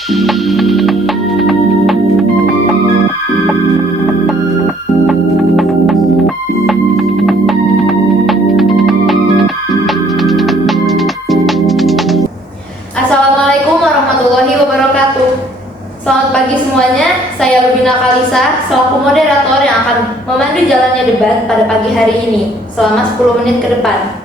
Assalamualaikum warahmatullahi wabarakatuh. Selamat pagi semuanya, saya Rubina Kalisa selaku moderator yang akan memandu jalannya debat pada pagi hari ini selama 10 menit ke depan.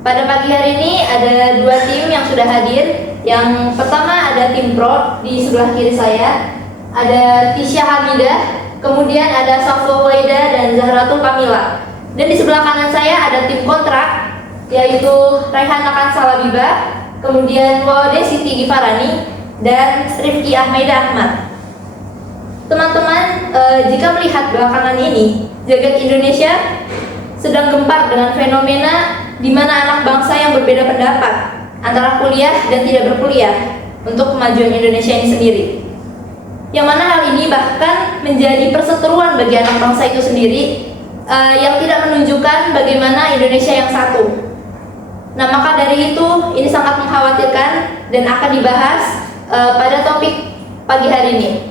Pada pagi hari ini ada dua tim yang sudah hadir. Yang pertama ada tim Pro di sebelah kiri saya, ada Tisha Hamidah, kemudian ada Safwa Waida dan Zahratul Kamila. Dan di sebelah kanan saya ada tim kontra, yaitu Raihana Kansalabibah, kemudian Wawade Siti Gifarani, dan Rifki Ahmaida Ahmad. Teman-teman, jika melihat belakangan ini, jagat Indonesia sedang gempar dengan fenomena di mana anak bangsa yang berbeda pendapat antara kuliah dan tidak berkuliah untuk kemajuan Indonesia ini sendiri. Yang mana hal ini bahkan menjadi perseteruan bagi anak bangsa itu sendiri, yang tidak menunjukkan bagaimana Indonesia yang satu. Nah, maka dari itu ini sangat mengkhawatirkan dan akan dibahas pada topik pagi hari ini.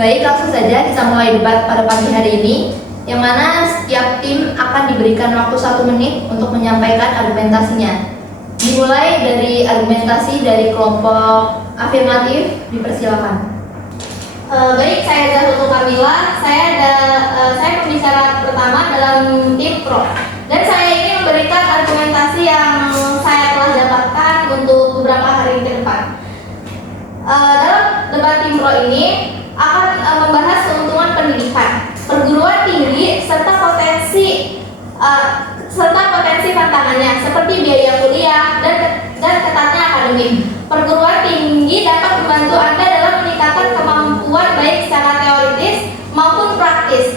Baik, langsung saja kita mulai debat pada pagi hari ini, yang mana setiap tim akan diberikan waktu 1 menit untuk menyampaikan argumentasinya. Dimulai dari argumentasi dari kelompok afirmatif, dipersilakan. Baik, saya Zahratul Kamila. Saya pembicara pertama dalam tim Pro. Dan saya ingin memberikan argumentasi yang saya telah dapatkan untuk beberapa hari ke depan. Dalam debat tim Pro ini akan membahas keuntungan pendidikan, perguruan tinggi, serta potensi tantangannya seperti biaya kuliah dan ketatnya akademik. Perguruan tinggi dapat membantu Anda dalam meningkatkan kemampuan baik secara teoritis maupun praktis.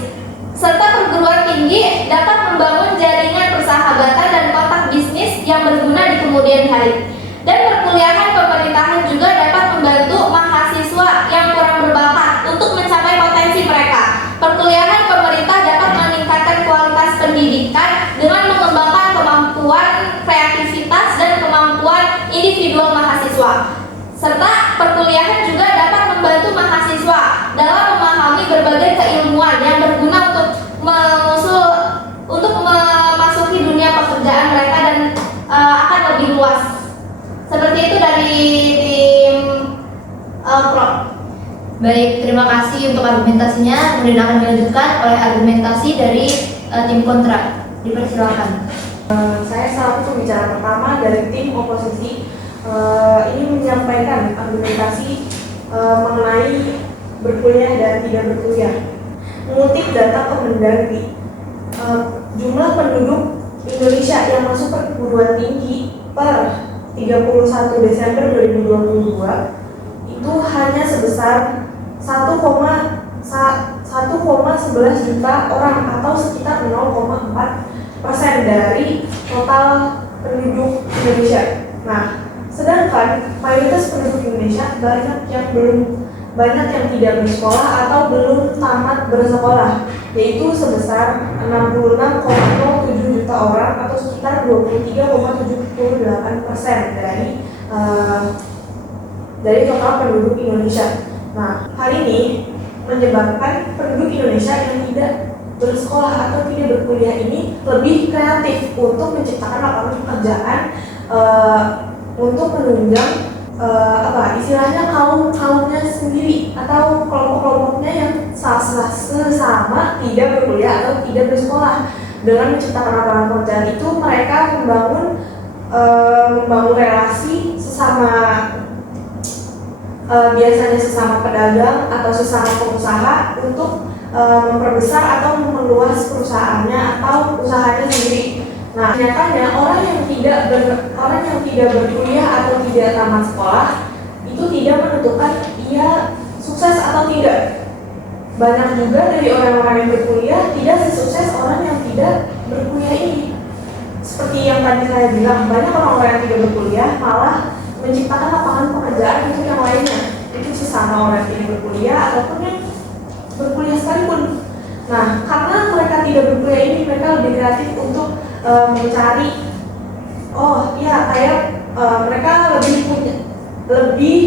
Serta perguruan tinggi dapat membangun jaringan persahabatan dan kontak bisnis yang berguna di kemudian hari. Dan perkuliahan pemerintahan juga dapat membantu mahasiswa yang kurang berbakat untuk mencapai potensi mereka. Perkuliahan pemerintah dapat meningkatkan kualitas pendidikan dengan mengembangkan kemampuan kreativitas dan kemampuan individual mahasiswa. Serta perkuliahan juga dapat membantu mahasiswa dalam memahami berbagai keilmuan yang berguna untuk memasuki dunia pekerjaan mereka dan akan lebih luas. Seperti itu dari tim Pro. Baik, terima kasih untuk argumentasinya. Kemudian akan dilanjutkan oleh argumentasi dari tim kontra. Dipersilakan. Saya selaku pembicara pertama dari tim oposisi ini menyampaikan argumentasi mengenai berkuliah dan tidak berkuliah. Mengutip data Kemendagri, jumlah penduduk Indonesia yang masuk perguruan tinggi per 31 Desember 2022 itu hanya sebesar 1,11 juta orang atau sekitar 0,4% dari total penduduk Indonesia. Nah, sedangkan mayoritas penduduk Indonesia banyak yang tidak bersekolah atau belum tamat bersekolah, yaitu sebesar 66,07 juta orang atau sekitar 23,78% dari total penduduk Indonesia. Nah, hal ini menyebabkan penduduk Indonesia yang tidak bersekolah atau tidak berkuliah ini lebih kreatif untuk menciptakan lapangan pekerjaan, untuk menunjang istilahnya kaumnya sendiri atau kelompok-kelompoknya yang sesama tidak berkuliah atau tidak bersekolah. Dengan menciptakan lapangan pekerjaan itu mereka membangun relasi sesama, biasanya sesama pedagang atau sesama pengusaha untuk memperbesar atau meluas perusahaannya atau usahanya sendiri. Nah, nyatanya orang yang tidak berkuliah atau tidak tamat sekolah itu tidak menentukan ia sukses atau tidak. Banyak juga dari orang-orang yang berkuliah tidak sesukses orang yang tidak berkuliah ini. Seperti yang tadi saya bilang, banyak orang-orang yang tidak berkuliah malah menciptakan lapangan pekerjaan untuk yang lainnya. Itu sesama orang yang tidak berkuliah ataupun yang berkuliah sekalipun. Nah, karena mereka tidak berkuliah ini, mereka lebih kreatif untuk mencari, mereka lebih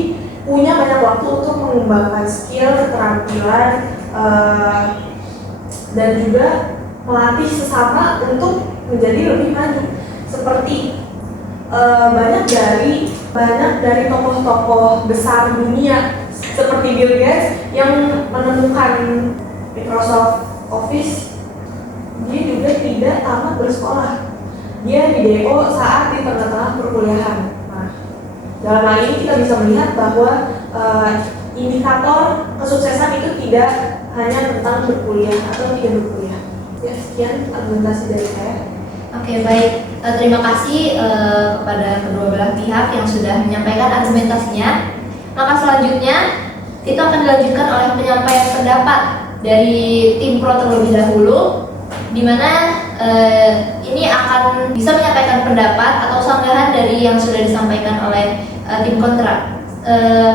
punya banyak waktu untuk mengembangkan skill, keterampilan, dan juga melatih sesama untuk menjadi lebih maju. Seperti banyak dari tokoh-tokoh besar dunia seperti Bill Gates yang menemukan Microsoft Office, dia juga tidak tamat bersekolah. Dia di DO saat di tengah-tengah perkuliahan. Nah, dalam hal ini kita bisa melihat bahwa indikator kesuksesan itu tidak hanya tentang berkuliah atau tidak berkuliah. Ya, sekian argumentasi dari saya. Oke, baik. Terima kasih kepada kedua belah pihak yang sudah menyampaikan argumentasinya. Maka selanjutnya itu akan dilanjutkan oleh penyampaian pendapat dari tim pro terlebih dahulu, di mana ini akan bisa menyampaikan pendapat atau sanggahan dari yang sudah disampaikan oleh tim kontra.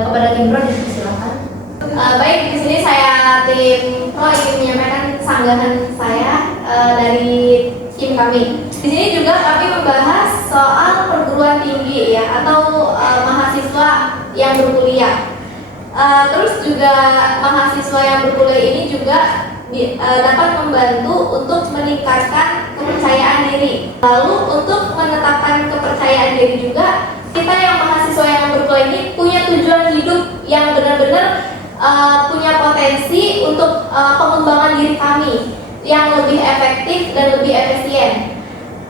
Kepada tim pro dipersilakan. Baik, di sini saya tim pro ingin menyampaikan sanggahan saya dari tim kami. Di sini juga kami membahas soal perguruan tinggi ya atau mahasiswa yang berkuliah. Terus juga mahasiswa yang berkuliah ini juga dapat membantu untuk meningkatkan kepercayaan diri. Lalu untuk menetapkan kepercayaan diri juga, kita yang mahasiswa yang berkuliah ini punya tujuan hidup yang benar-benar punya potensi untuk pengembangan diri kami yang lebih efektif dan lebih efisien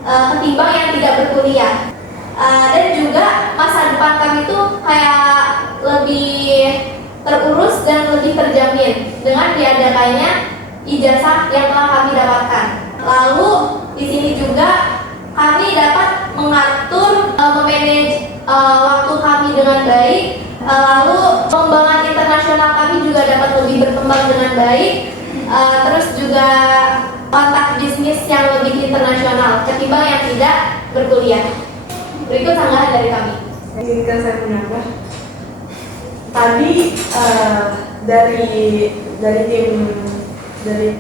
ketimbang yang tidak berkuliah. Dan juga masa depan kami itu kayak lebih terurus dan lebih terjamin dengan diadakannya ijazah yang telah kami dapatkan. Lalu di sini juga kami dapat mengatur, memanage waktu kami dengan baik. Lalu pengembangan internasional kami juga dapat lebih berkembang dengan baik. Terus juga kontak bisnis yang lebih internasional ketimbang yang tidak berkuliah. Berikut sanggahan dari kami. Izinkan saya menambah. Tadi dari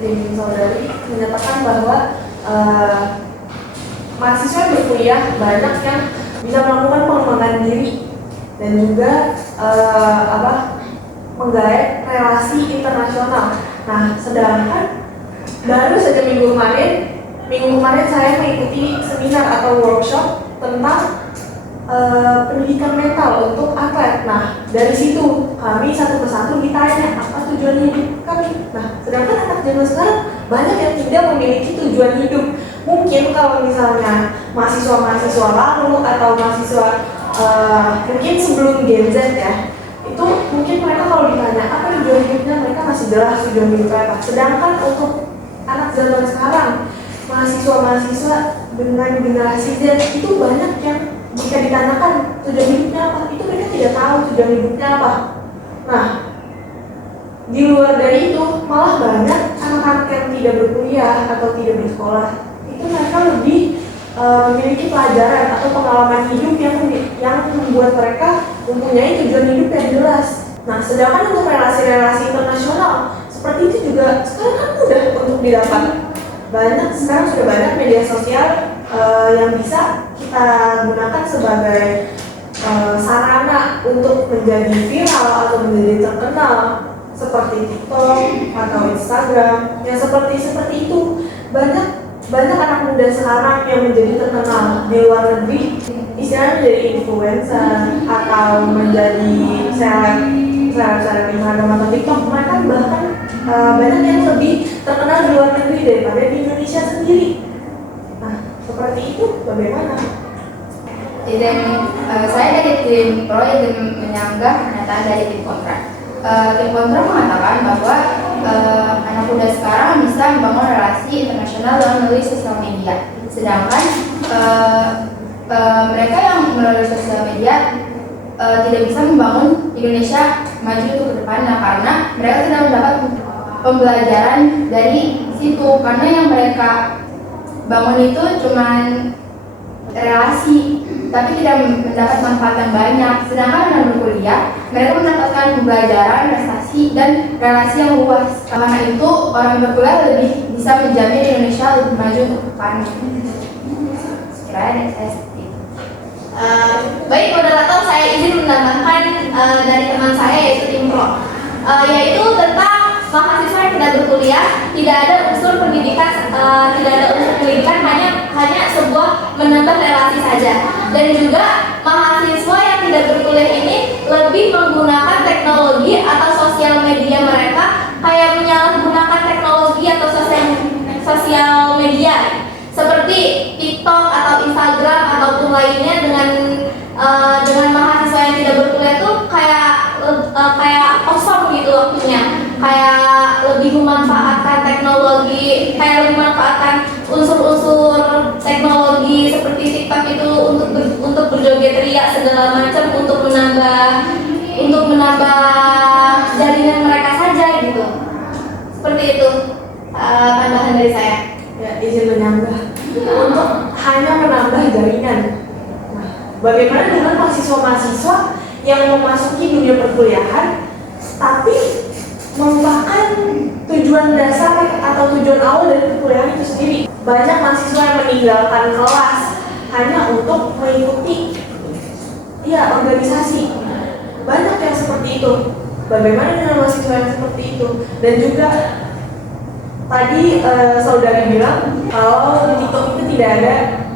tim saudari menyatakan bahwa mahasiswa yang berkuliah banyak yang bisa melakukan pengembangan diri dan juga menggait relasi internasional. Nah, sedangkan baru saja minggu kemarin saya mengikuti seminar atau workshop tentang pendidikan mental untuk atlet. Nah, dari situ kami satu persatu ditanya apa tujuan hidup kami. Nah, sedangkan anak zaman sekarang banyak yang tidak memiliki tujuan hidup. Mungkin kalau misalnya mahasiswa lalu atau mahasiswa mungkin sebelum Gen Z ya, itu mungkin mereka kalau ditanya apa tujuan hidupnya, mereka masih jelas tujuan hidupnya apa. Sedangkan untuk anak zaman sekarang, mahasiswa dengan generasi Z itu banyak yang jika ditanyakan tujuan hidupnya apa, itu mereka tidak tahu tujuan hidupnya apa. Nah, di luar dari itu malah banyak anak-anak yang tidak berkuliah atau tidak bersekolah, itu mereka lebih memiliki pelajaran atau pengalaman hidup yang membuat mereka mempunyai tujuan hidup yang jelas. Nah, sedangkan untuk relasi-relasi internasional seperti itu juga sekarang kan mudah untuk didapat. Sekarang sudah banyak media sosial yang bisa kita gunakan sebagai sarana untuk menjadi viral atau menjadi terkenal seperti TikTok atau Instagram yang seperti itu. Banyak anak muda sekarang yang menjadi terkenal di luar negeri, istilahnya menjadi influencer atau menjadi seleb Instagram atau TikTok. Mereka bahkan banyak yang lebih terkenal di luar negeri daripada di Indonesia sendiri. Nah, seperti itu bagaimana? Saya dari tim pro yang menyanggah pernyataan dari tim kontra. Tim kontra mengatakan bahwa anak muda sekarang bisa membangun relasi internasional melalui sosial media, sedangkan mereka yang melalui sosial media tidak bisa membangun Indonesia maju untuk ke depannya karena mereka tidak mendapat pembelajaran dari situ, karena yang mereka bangun itu cuman relasi tapi tidak mendapat manfaat yang banyak. Sedangkan dalam berkuliah mereka mendapatkan pembelajaran, prestasi dan relasi yang luas. Karena itu orang berkuliah lebih bisa menjamin Indonesia lebih maju untuk depan. Sekiranya dari saya seperti itu. Baik moderator, saya izin menambahkan dari teman saya yaitu tim pro, yaitu tentang mahasiswa yang tidak berkuliah, tidak ada unsur pendidikan, hanya sebuah menambah relasi saja. Dan juga mahasiswa yang tidak berkuliah ini lebih menggunakan teknologi atau sosial media mereka, kayak menyalahgunakan teknologi atau sosial media seperti TikTok atau Instagram ataupun lainnya dengan mahasiswa yang tidak berkuliah tuh kayak kosong gitu waktunya, kayak lebih memanfaatkan teknologi, kayak lebih memanfaatkan unsur-unsur teknologi seperti TikTok itu untuk berjoget ria segala macam untuk menambah jaringan mereka saja gitu. Seperti itu tambahan dari saya. Ya, izin menambah untuk hanya menambah jaringan. Nah, bagaimana dengan mahasiswa-mahasiswa yang memasuki dunia perkuliahan tapi melupakan tujuan dasar atau tujuan awal dari perkuliahan itu sendiri? Banyak mahasiswa yang meninggalkan kelas hanya untuk mengikuti organisasi. Banyak yang seperti itu. Bagaimana dengan mahasiswa yang seperti itu? Dan juga tadi saudari bilang kalau di TikTok itu tidak ada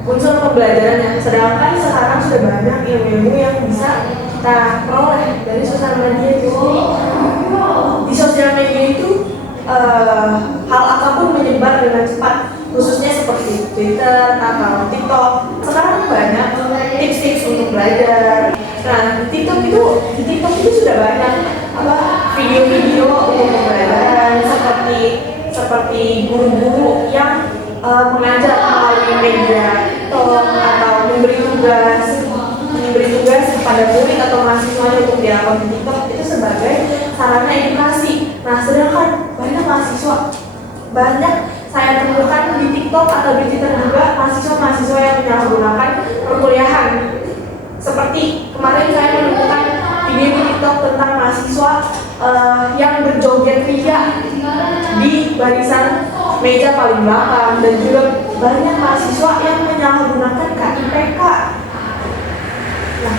unsur pembelajarannya, sedangkan sekarang sudah banyak ilmu-ilmu yang bisa kita peroleh dari sosial media itu sendiri. Di sosial media itu hal apapun menyebar dengan cepat, khususnya seperti Twitter atau TikTok. Sekarang banyak tips-tips untuk belajar. Nah, di TikTok itu sudah banyak video-video untuk pembelajaran seperti guru-guru yang mengajar melalui media TikTok atau memberi tugas kepada murid atau mahasiswanya untuk diupload di TikTok itu sebagai sarana edukasi. Nah, sedangkan banyak saya temukan di TikTok atau di Twitter juga mahasiswa yang menyalahgunakan perkuliahan. Seperti kemarin saya menemukan video di TikTok tentang mahasiswa yang berjoget ria di barisan meja paling belakang, dan juga banyak mahasiswa yang menyalahgunakan KIPK. Nah,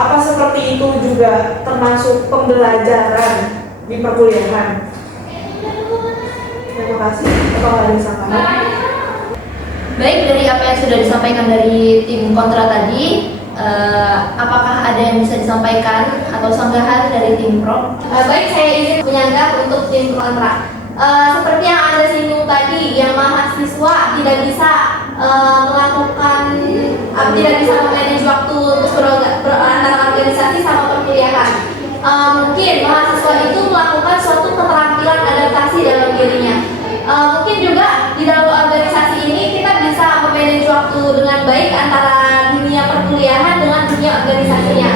apa seperti itu juga termasuk pembelajaran di perkuliahan? Terima kasih. Apa yang disampaikan? Baik, dari apa yang sudah disampaikan dari tim kontra tadi, apakah ada yang bisa disampaikan atau sanggahan dari tim pro? Baik, saya izin menyanggah untuk tim kontra. Seperti yang Anda singgung tadi, yang mahasiswa tidak bisa tidak bisa memanage waktu untuk antara organisasi sama perkuliahan. Mungkin mahasiswa itu melakukan suatu keterampilan adaptasi dalam dirinya. Mungkin juga di dalam organisasi ini kita bisa memanage waktu dengan baik antara dunia perkuliahan dengan dunia organisasinya.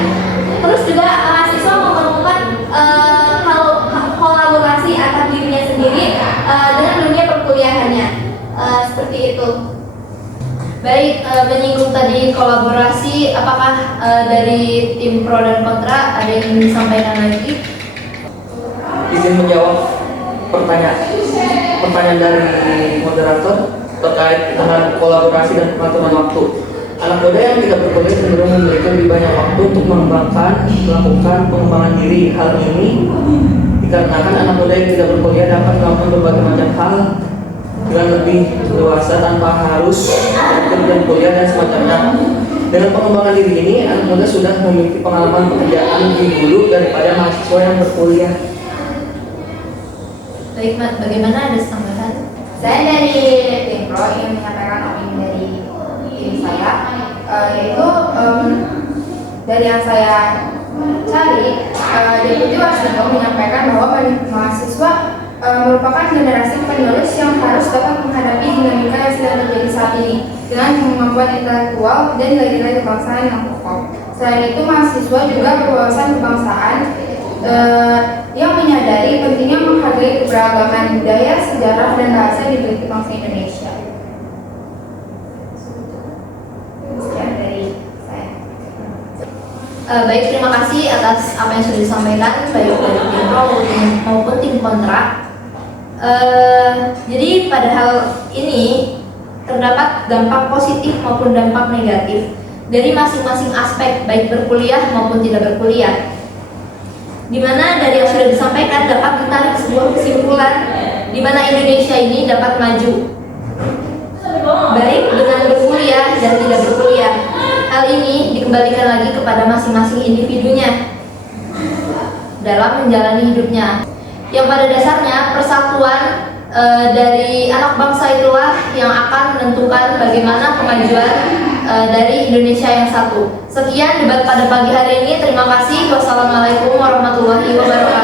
Terus juga mahasiswa memerlukan kolaborasi antar dirinya sendiri dengan dunia perkuliahannya. Seperti itu. Baik, menyinggung tadi kolaborasi, apakah dari tim pro dan kontra ada yang ingin disampaikan lagi? Izin menjawab pertanyaan dari moderator terkait dengan kolaborasi dan pengaturan waktu. Anak muda yang tidak berkuliah cenderung memiliki lebih banyak waktu untuk melakukan pengembangan diri. Hal ini dikarenakan anak muda yang tidak berkuliah dapat melakukan berbagai macam hal dengan lebih dewasa tanpa harus dan kuliah dan semacamnya. Dengan pengembangan diri ini, anak muda sudah memiliki pengalaman pekerjaan lebih dulu daripada mahasiswa yang berkuliah. Baik, Mat, bagaimana, ada tambahan? Saya dari tim pro ingin menyampaikan opini dari tim saya, yaitu dari yang saya cari, Deputi Warsito menyampaikan bahwa mahasiswa merupakan generasi penerus yang harus dapat menghadapi dinamika yang sedang terjadi saat ini dengan kemampuan intelektual dan nilai-nilai kebangsaan yang kokoh. Selain itu, mahasiswa juga berwawasan kebangsaan yang menyadari pentingnya menghargai keberagaman budaya, sejarah, dan bahasa yang dimiliki bangsa Indonesia. Sekian dari saya. Baik, terima kasih atas apa yang sudah disampaikan baik dari tim pro maupun tim kontra. Jadi pada hal ini terdapat dampak positif maupun dampak negatif. dari masing-masing aspek, baik berkuliah maupun tidak berkuliah. Di mana dari yang sudah disampaikan dapat ditarik sebuah kesimpulan di mana Indonesia ini dapat maju, baik dengan berkuliah dan tidak berkuliah. Hal ini dikembalikan lagi kepada masing-masing individunya dalam menjalani hidupnya. Yang pada dasarnya persatuan dari anak bangsa itulah yang akan menentukan bagaimana kemajuan dari Indonesia yang satu. Sekian debat pada pagi hari ini. Terima kasih. Wassalamualaikum warahmatullahi wabarakatuh.